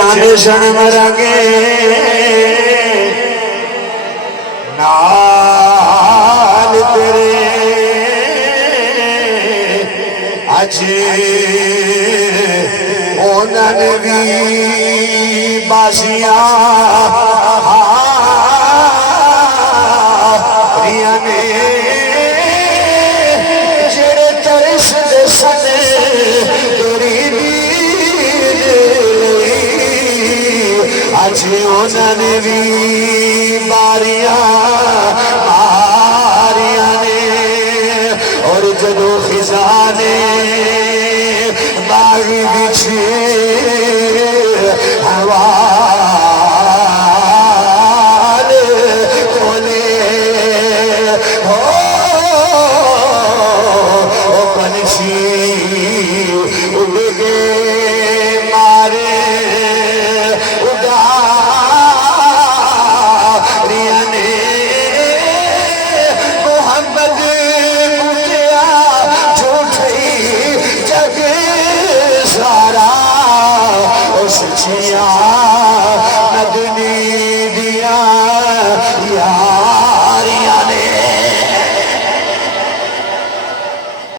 چاند شن مرنگے نال تیرے اجے اونن بھی بازیاں ریانے جڑے ترس دے سنے تیری دید لئی اجے اونن بھی باریاں